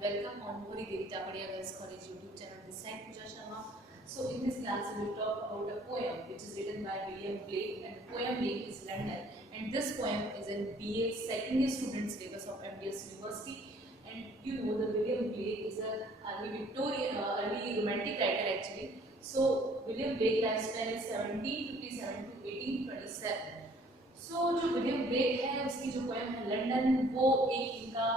welcome on Hori Devi Tapadia Girls College YouTube channel. This side Pooja Sharma. So in this class we will talk about a poem which is written by William Blake, and the poem name is London. And this poem is in BA second year student syllabus of MDS University. And you know the William Blake is a early romantic writer actually. So William Blake lifespan is 1757 to 1827. सो जो William Blake है उसकी जो poem है London, वो एक इनका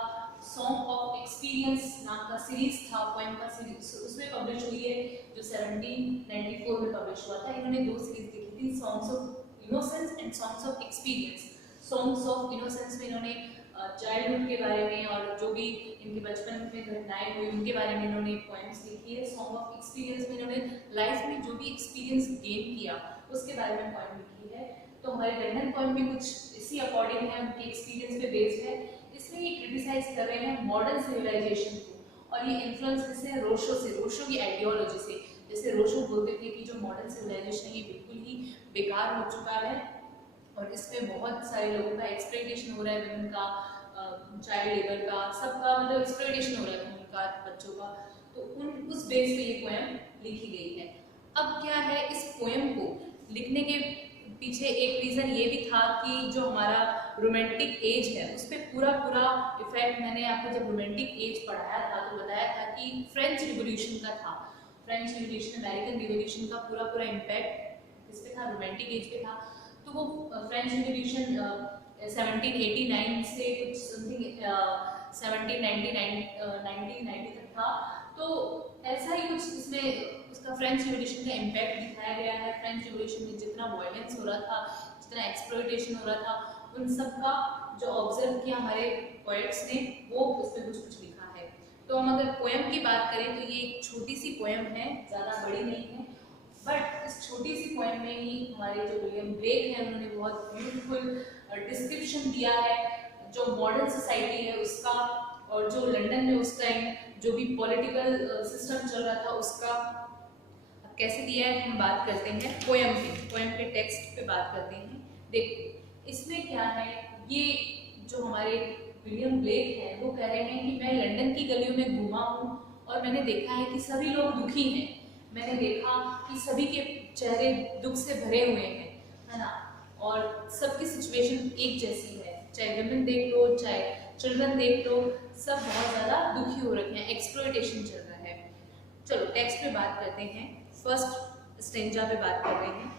song of experience नाम का सीरीज था, पोएम का सीरीज, उसमें पब्लिश हुई है जो 1794 में पब्लिश हुआ था। इन्होंने दो सीरीज लिखी थी, songs of innocence and songs of experience. Songs of innocence में इन्होंने चाइल्डहुड के बारे में और जो भी इनके बचपन में घटनाएं हुई उनके बारे में इन्होंने पोएम्स लिखी है। सॉन्ग ऑफ एक्सपीरियंस में इन्होंने लाइफ में जो भी एक्सपीरियंस गेन किया उसके बारे में पोएम लिखी है। तो हमारे लंदन पोएम में कुछ इसी अकॉर्डिंग है, उनके एक्सपीरियंस पे बेस्ड है। इसमें ये क्रिटिसाइज कर रहे हैं मॉडर्न सिविलाइजेशन को, और ये इन्फ्लुएंस किससे है? रोशो से, रोशो की आइडियोलॉजी से। जैसे रोशो बोलते थे कि जो मॉडर्न सिविलाइजेशन है ये बिल्कुल ही बेकार हो चुका है और इसमें बहुत सारे लोगों का एक्सप्लॉइटेशन हो रहा है, वुमेन का, चाइल्ड लेबर का, सबका मतलब एक्सप्लॉइटेशन हो रहा है उनका, बच्चों का। तो उस बेस पे ये पोएम लिखी गई है। अब क्या है, इस पोएम को लिखने के पीछे एक रीज़न ये भी था कि जो हमारा रोमांटिक एज है उस पर पूरा इफेक्ट, मैंने आपको जब रोमांटिक एज पढ़ाया था तो बताया था कि फ्रेंच रिवॉल्यूशन का था। फ्रेंच रिवॉल्यूशन, अमेरिकन रिवॉल्यूशन का पूरा इम्पैक्ट किस पे था? रोमांटिक एज पे था। तो वो फ्रेंच रिवॉल्यूशन 1789 से कुछ समथिंग 1990 तक था। तो ऐसा ही कुछ इसमें उसका फ्रेंच रिवॉल्यूशन का इम्पैक्ट दिखाया गया है। फ्रेंच रिवॉल्यूशन में जितना वायलेंस हो रहा था, जितना एक्सप्लॉइटेशन हो रहा था, उन सब का जो ऑब्जर्व किया हमारे पोएट्स ने, वो उसमें कुछ लिखा है। तो हम अगर पोएम की बात करें तो ये एक छोटी सी पोएम है, ज़्यादा बड़ी नहीं है, बट इस छोटी सी पोएम में ही हमारे जो विलियम ब्लेक है उन्होंने बहुत ब्यूटीफुल डिस्क्रिप्शन दिया है जो मॉडर्न सोसाइटी है उसका, और जो लंदन में उस टाइम जो भी पॉलिटिकल सिस्टम चल रहा था उसका कैसे दिया है। हम बात करते हैं पोएम के टेक्स्ट पे बात करते हैं। देखो इसमें क्या है, ये जो हमारे विलियम ब्लेक है वो कह रहे हैं कि मैं लंदन की गलियों में घूमा हूँ और मैंने देखा है कि सभी लोग दुखी हैं। मैंने देखा कि सभी के चेहरे दुख से भरे हुए हैं, है ना, और सबकी सिचुएशन एक जैसी है, चाहे वुमेन देख लो, चाहे चिल्ड्रन देख लो, सब बहुत ज़्यादा दुखी हो रखे हैं, एक्सप्लॉइटेशन चल रहा है। चलो टेक्स्ट पे बात करते हैं, फर्स्ट स्टेंजा पे बात कर रहे हैं।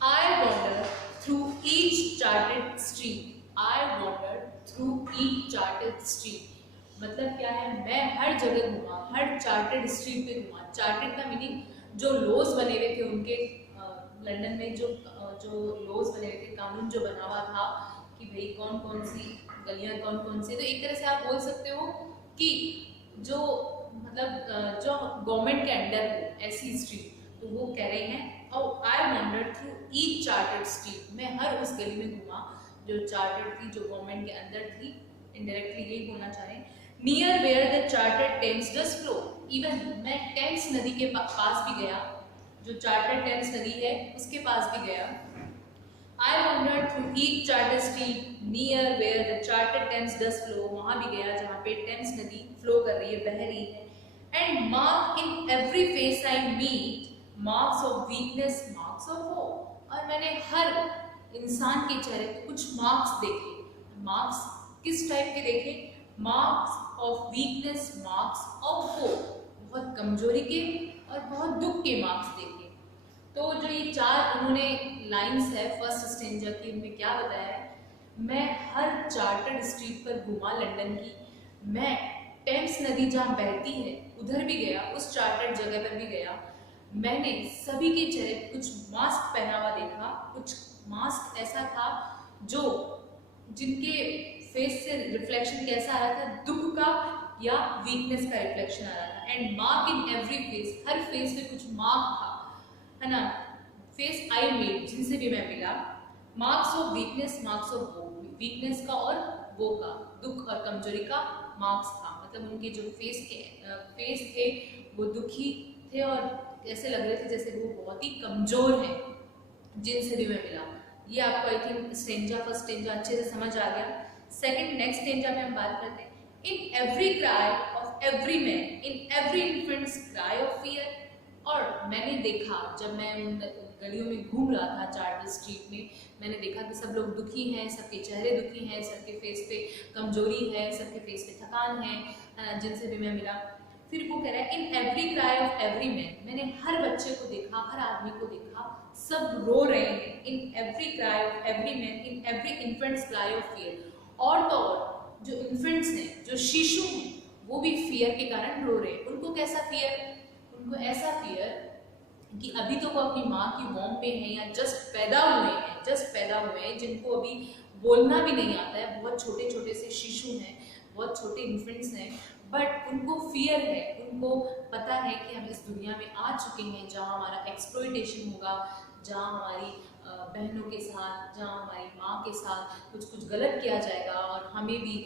I wandered through each charted street. I wandered through each charted street. मतलब क्या है, मैं हर जगह घूमा, हर चार्टेड स्ट्रीट पे घूमा। चार्टेड का मीनिंग जो लॉज बने हुए थे उनके, लंदन में जो लॉज बने हुए थे, कानून जो बना हुआ था कि भाई कौन कौन सी गलियां, कौन कौन सी, तो एक तरह से आप बोल सकते हो कि जो मतलब जो गवर्नमेंट के अंडर हो ऐसी स्ट्रीट, तो वो कह रहे हैं। और आई wandered through each chartered street, मैं हर उस गली में घूमा जो चार्टेड थी, जो गवर्नमेंट के अंदर थी। इनडायरेक्टली यही बोलना चाहें। Near where the chartered Thames does flow, even मैं टेम्स नदी के पास भी गया, जो चार्टेड टेम्स नदी है उसके पास भी गया। I wandered through each charted street near where the charted Thames does flow, वहाँ भी गया जहाँ पे टेम्स नदी फ्लो कर रही है, बह रही है। And mark in every face I meet marks of weakness, marks of hope, और मैंने हर इंसान के चेहरे पे कुछ मार्क्स देखे। मार्क्स किस टाइप के देखे? Marks of weakness, marks of hope, बहुत कमजोरी के और बहुत दुख के मार्क्स देखे। तो जो ये चार उन्होंने लाइंस है फर्स्ट स्टेंजा की, उनमें क्या बताया है? मैं हर चार्टर्ड स्ट्रीट पर घूमा लंदन की, मैं टेम्स नदी जहाँ बहती है उधर भी गया, उस चार्टर्ड जगह पर भी गया। मैंने सभी के चेहरे कुछ मास्क पहना हुआ देखा, कुछ मास्क ऐसा था जो जिनके फेस से रिफ्लेक्शन कैसा आ रहा था? दुख का या वीकनेस का रिफ्लेक्शन आ रहा था। And mark in every face, her face पे कुछ मार्क था, है ना। फेस आई मेड, जिनसे भी मैं मिला। Marks of weakness, marks of वो, वीकनेस का और वो का, दुख और कमजोरी का मार्क्स था। मतलब उनके जो फेस थे वो दुखी थे और ऐसे लग रहे थे जैसे वो बहुत ही कमजोर हैं, जिनसे भी मैं मिला। ये आपको I think stanza, first stanza अच्छे से समझ आ गया। सेकंड नेक्स्ट स्टेंजा में हम बात करते हैं। In every cry of every man, in every infants cry of fear. और मैंने देखा, जब मैं उन गलियों में घूम रहा था चार्टर स्ट्रीट में, मैंने देखा कि सब लोग दुखी हैं, सबके चेहरे दुखी हैं, सबके फेस पे कमजोरी है, सबके फेस पे थकान है, जिनसे भी मैं मिला। फिर वो कह रहा है in every cry of every man, मैंने हर बच्चे को देखा, हर आदमी को देखा, सब रो रहे हैं। In every cry of every man, in every infants cry of fear. और तो और जो इन्फेंट्स हैं, जो शिशु हैं, वो भी फियर के कारण रो रहे हैं। उनको कैसा फियर? उनको ऐसा फियर कि अभी तो वो अपनी माँ की वॉम पे हैं या जस्ट पैदा हुए हैं, जिनको अभी बोलना भी नहीं आता है, बहुत छोटे छोटे से शिशु हैं, बहुत छोटे इन्फेंट्स हैं, बट उनको फियर है। उनको पता है कि हम इस दुनिया में आ चुके हैं जहाँ हमारा एक्सप्लॉयटेशन होगा, जहाँ हमारी बहनों के साथ, जहाँ हमारी माँ के साथ कुछ गलत किया जाएगा और हमें भी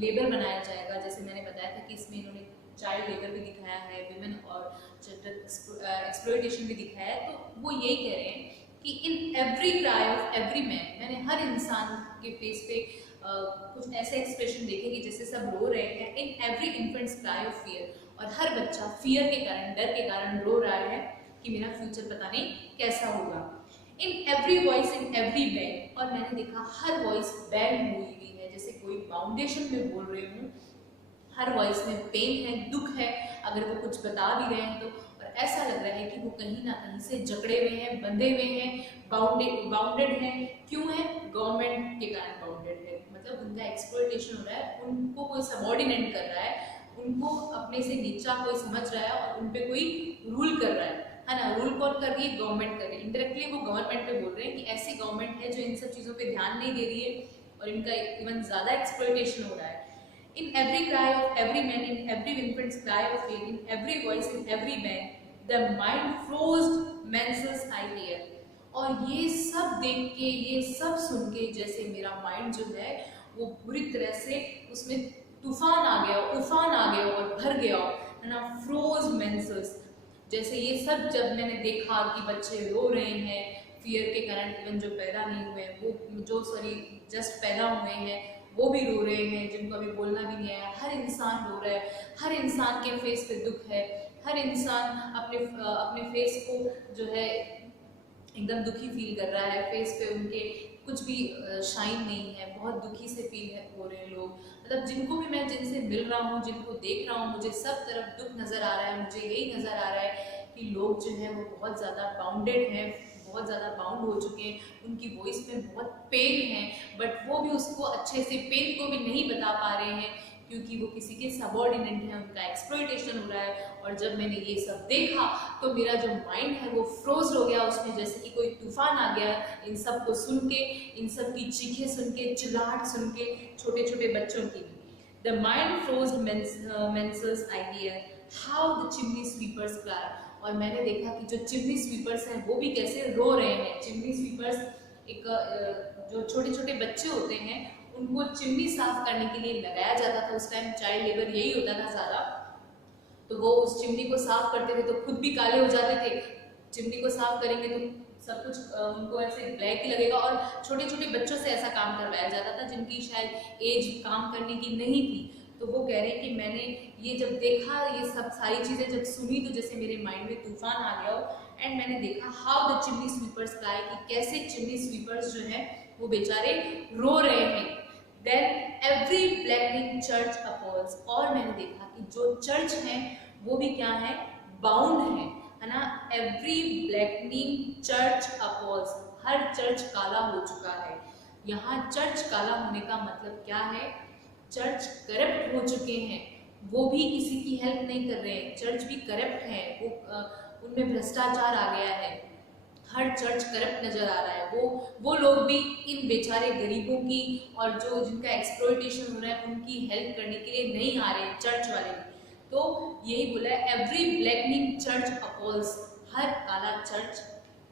लेबर बनाया जाएगा। जैसे मैंने बताया था कि इसमें इन्होंने चाइल्ड लेबर भी दिखाया है, विमेन और एक्सप्लॉयटेशन भी दिखाया है। तो वो यही कह रहे हैं कि in every cry of every man, मैंने हर इंसान के फेस पे कुछ ऐसे एक्सप्रेशन देखे कि जैसे सब रो रहे हैं। In every infants cry of fear, और हर बच्चा फियर के कारण, डर के कारण रो रहा है कि मेरा फ्यूचर पता नहीं कैसा होगा। In every voice in every bang, और मैंने देखा हर वॉइस बैंग हुई हुई है, जैसे कोई फाउंडेशन में बोल रही हूँ। हर वॉइस में पेन है, दुख है, अगर वो कुछ बता भी रहे हैं तो। और ऐसा लग रहा है कि वो कहीं ना कहीं से जकड़े हुए हैं, बंधे हुए हैं, बाउंडेड हैं। क्यों है? गवर्नमेंट के कारण बाउंडेड है, मतलब उनका एक्सप्लॉयटेशन हो रहा है, उनको कोई सबऑर्डिनेट कर रहा है, उनको अपने से नीचा कोई समझ रहा है और उन पे कोई रूल कर रहा है ना। रूल कौन कर रही है? गवर्नमेंट कर रही है। इंडायरेक्टली वो गवर्नमेंट पे बोल रहे हैं कि ऐसी गवर्नमेंट है जो इन सब चीज़ों पे ध्यान नहीं दे रही है और इनका इवन ज़्यादा एक्सप्लॉयटेशन हो रहा है। In every cry of every man, in every infant's cry of fear, in every voice, in every man, the mind froze menses idea। और ये सब देख के, ये सब सुन के, जैसे मेरा माइंड जो है वो बुरी तरह से उसमें तूफान आ गया और भर गया, है ना। फ्रोज मेंसेस, जैसे ये सब जब मैंने देखा कि बच्चे रो रहे हैं फियर के कारण, इवन जो पैदा नहीं हुए, वो जो जस्ट पैदा हुए हैं वो भी रो रहे हैं, जिनको अभी बोलना भी नहीं आया। हर इंसान रो रहा है, हर इंसान के फेस पे दुख है, हर इंसान अपने फेस को जो है एकदम दुखी फील कर रहा है, फेस पे उनके कुछ भी शाइन नहीं है, बहुत दुखी से हो रहे हैं लोग। मतलब जिनको भी मैं जिनसे मिल रहा हूँ, जिनको देख रहा हूँ, मुझे सब तरफ दुख नज़र आ रहा है। मुझे यही नज़र आ रहा है कि लोग जो है वो बहुत ज़्यादा बाउंडेड हैं, बहुत ज़्यादा बाउंड हो चुके हैं, उनकी वॉइस में बहुत पेन है, बट वो भी उसको अच्छे से पेन को भी नहीं बता पा रहे हैं क्योंकि वो किसी के सबऑर्डिनेट हैं, उनका एक्सप्लॉयटेशन हो रहा है। और जब मैंने ये सब देखा तो मेरा जो माइंड है वो फ्रोज हो गया, उसमें जैसे कि कोई तूफान आ गया। इन सब को सुन के, इन सब की चीखें सुन के, चिल्लाहट सुन के, छोटे छोटे बच्चों की। The mind forged manacles I hear how the chimney sweepers cry. और मैंने देखा कि जो चिमनी स्वीपर्स हैं वो भी कैसे रो रहे हैं। चिमनी स्वीपर्स जो छोटे छोटे बच्चे होते हैं उनको चिमनी साफ करने के लिए लगाया जाता था। उस टाइम चाइल्ड लेबर यही होता था ज़्यादा, तो वो उस चिमनी को साफ करते थे तो खुद भी काले हो जाते थे। चिमनी को साफ करेंगे तो सब कुछ उनको ऐसे ब्लैक ही लगेगा। और छोटे छोटे बच्चों से ऐसा काम करवाया जाता था जिनकी शायद एज काम करने की नहीं थी। तो वो कह रहे हैं कि मैंने ये जब देखा, ये सब सारी चीज़ें जब सुनी तो जैसे मेरे माइंड में तूफान आ गया हो। एंड मैंने देखा how the chimney sweepers cry, कि कैसे चिमनी स्वीपर्स जो है वो बेचारे रो रहे हैं। देन एवरी ब्लैकनिंग चर्च अपॉल्स, और मैंने देखा कि जो चर्च हैं वो भी क्या है? बाउंड है ना। एवरी ब्लैकनिंग चर्च अपॉल्स, हर चर्च काला हो चुका है। यहाँ चर्च काला होने का मतलब क्या है? चर्च करप्ट हो चुके हैं, वो भी किसी की हेल्प नहीं कर रहे हैं, चर्च भी करप्ट है, उनमें भ्रष्टाचार आ गया है, हर चर्च करप्ट नजर आ रहा है। वो लोग भी इन बेचारे गरीबों की और जो जिनका एक्सप्लॉयटेशन हो रहा है उनकी हेल्प करने के लिए नहीं आ रहे, चर्च वाले भी। तो यही बोला है एवरी ब्लैकनिंग चर्च अपॉल्स, हर काला चर्च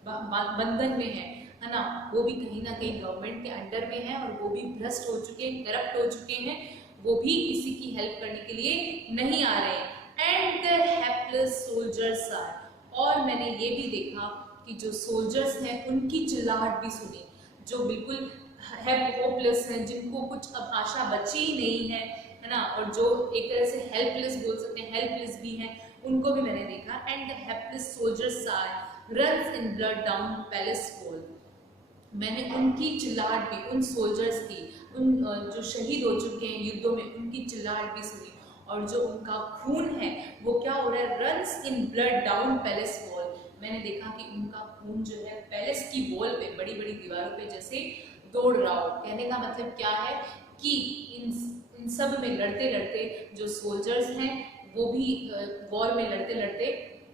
बंधन में है ना। वो भी कहीं ना कहीं गवर्नमेंट के अंडर में है और वो भी भ्रष्ट हो चुके हैं, करप्ट हो चुके हैं, वो भी किसी की हेल्प करने के लिए नहीं आ रहे हैं। And the helpless soldiers are, और मैंने ये भी देखा कि जो सोल्जर्स हैं उनकी चिल्लाहट भी सुनी, जो बिल्कुल होपलेस हैं, जिनको कुछ अब आशा बची ही नहीं है है ना, और जो एक तरह से हेल्पलेस बोल सकते हैं, हेल्पलेस भी हैं, उनको भी मैंने देखा। And the helpless soldiers are runs in blood down palace wall. मैंने उनकी चिल्लाहट भी, उन सोल्जर्स की, उन जो शहीद हो चुके हैं युद्धों में, उनकी चिल्लाहट भी सुनी। और जो उनका खून है वो क्या हो रहा है, runs in blood down palace wall. मैंने देखा कि उनका खून जो है पैलेस की वॉल पे, बड़ी बड़ी दीवारों पे जैसे दौड़ रहा हो। कहने का मतलब क्या है कि इन सब में लड़ते लड़ते जो सोल्जर्स हैं वो भी वॉर में लड़ते लड़ते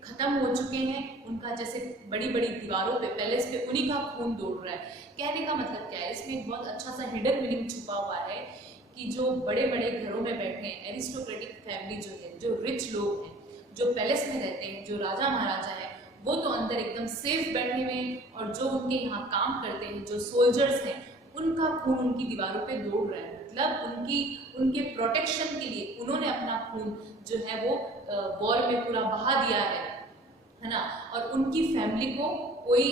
खत्म हो चुके हैं। उनका जैसे बड़ी बड़ी दीवारों पे, पैलेस पे उन्हीं का खून दौड़ रहा है। कहने का मतलब क्या है, इसमें एक बहुत अच्छा सा हिडन मीनिंग छुपा हुआ है कि जो बड़े बड़े घरों में बैठे हैं, एरिस्टोक्रेटिक फैमिली जो है, जो रिच लोग हैं, जो पैलेस में रहते हैं, जो राजा महाराजा हैं, वो तो अंदर एकदम सेफ बैठे हुए हैं। और जो उनके यहाँ काम करते हैं, जो सोल्जर्स हैं, उनका खून उनकी दीवारों पे दौड़ रहा है। मतलब उनके प्रोटेक्शन के लिए उन्होंने अपना खून जो है वो वॉर में पूरा बहा दिया है ना। और उनकी फैमिली को कोई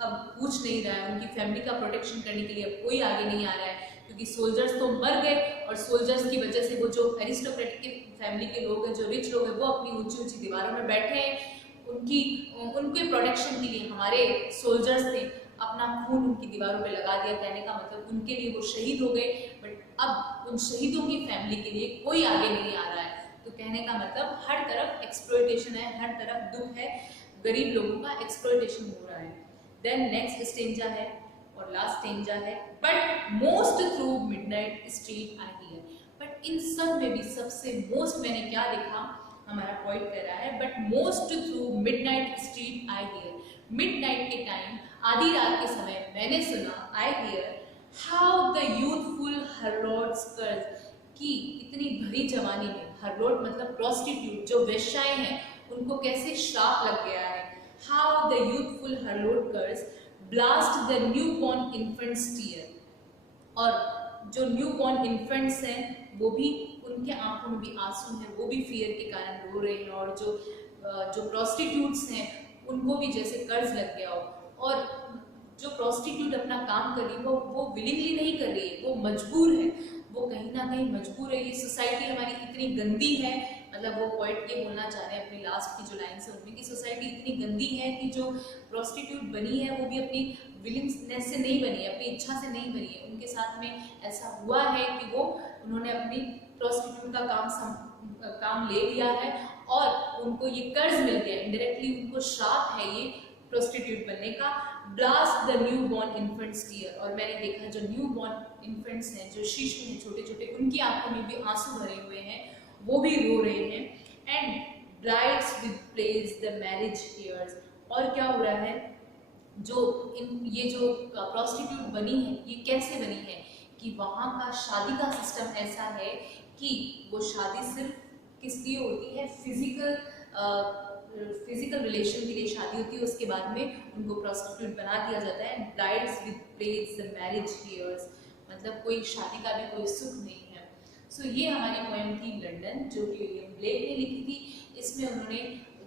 अब पूछ नहीं रहा है, उनकी फैमिली का प्रोटेक्शन करने के लिए अब कोई आगे नहीं आ रहा है, क्योंकि सोल्जर्स तो मर गए। और सोल्जर्स की वजह से वो जो एरिस्टोक्रेटिक फैमिली के लोग हैं, जो रिच लोग हैं, वो अपनी ऊंची ऊंची दीवारों में बैठे हैं। उनके प्रोटेक्शन के लिए हमारे सोल्जर्स ने अपना खून उनकी दीवारों पे लगा दिया। कहने का मतलब उनके लिए वो शहीद हो गए, बट अब उन शहीदों की फैमिली के लिए कोई आगे नहीं आ रहा है। तो कहने का मतलब हर तरफ एक्सप्लॉयटेशन है, हर तरफ दुख है, गरीब लोगों का एक्सप्लॉयटेशन हो रहा है। देन नेक्स्ट स्टेंजा है और लास्ट स्टेंजा है, but most through midnight street I here. But in सब में भी सबसे मोस्ट मैंने क्या देखा, हमारा पॉइंट कर रहा है, but most through midnight street I hear. Midnight के टाइम, आधी रात के समय मैंने सुना, I hear how the youthful harlot's curse, कि इतनी भरी जवानी में, हरलोड मतलब प्रोस्टिट्यूट, जो वेश्याएं हैं, उनको कैसे श्राप लग गया है। How the youthful harlot curse blast the new born infants tear. और जो न्यू बॉर्न इन्फेंट्स हैं वो भी, उनके आंखों में भी आंसू हैं, वो भी फियर के कारण रो रहे हैं। और जो प्रोस्टिट्यूट्स हैं उनको भी जैसे कर्ज लग गया हो। और जो प्रोस्टिट्यूट अपना काम कर रही है वो विलिंगली नहीं कर रही है, वो मजबूर है, वो कहीं ना कहीं मजबूर है। ये सोसाइटी हमारी इतनी गंदी है, मतलब वो पॉइंट ये बोलना चाह रहे हैं अपनी लास्ट की जो लाइन है उनमें, कि सोसाइटी इतनी गंदी है कि जो प्रोस्टिट्यूट बनी है वो भी अपनी विलिंगनेस से नहीं बनी है, अपनी इच्छा से नहीं बनी है। उनके साथ में ऐसा हुआ है कि उन्होंने अपनी प्रोस्टिट्यूट का काम ले लिया है और उनको ये कर्ज मिल गया, इनडायरेक्टली उनको श्राप है ये प्रोस्टिट्यूट बनने का। Blast the new born infants tear. और मैंने देखा जो न्यू बॉर्न इन्फेंट्स हैं, जो शिशु हैं छोटे छोटे, उनकी आंखों में भी आंसू भरे हुए हैं, वो भी रो रहे हैं। And brides with plays the marriage years. और क्या हो रहा है, ये जो प्रोस्टिट्यूट बनी है, ये कैसे बनी है कि वहाँ का शादी का सिस्टम ऐसा है कि वो शादी सिर्फ किस लिए होती है, फिजिकल रिलेशन के लिए शादी होती है, उसके बाद में उनको प्रोस्टिट्यूट बना दिया जाता है। Brides with plays the marriage years, मतलब कोई शादी का भी कोई सुख नहीं है। सो ये हमारी पोएम थी लंदन, जो कि विलियम ब्लेक ने लिखी थी। इसमें उन्होंने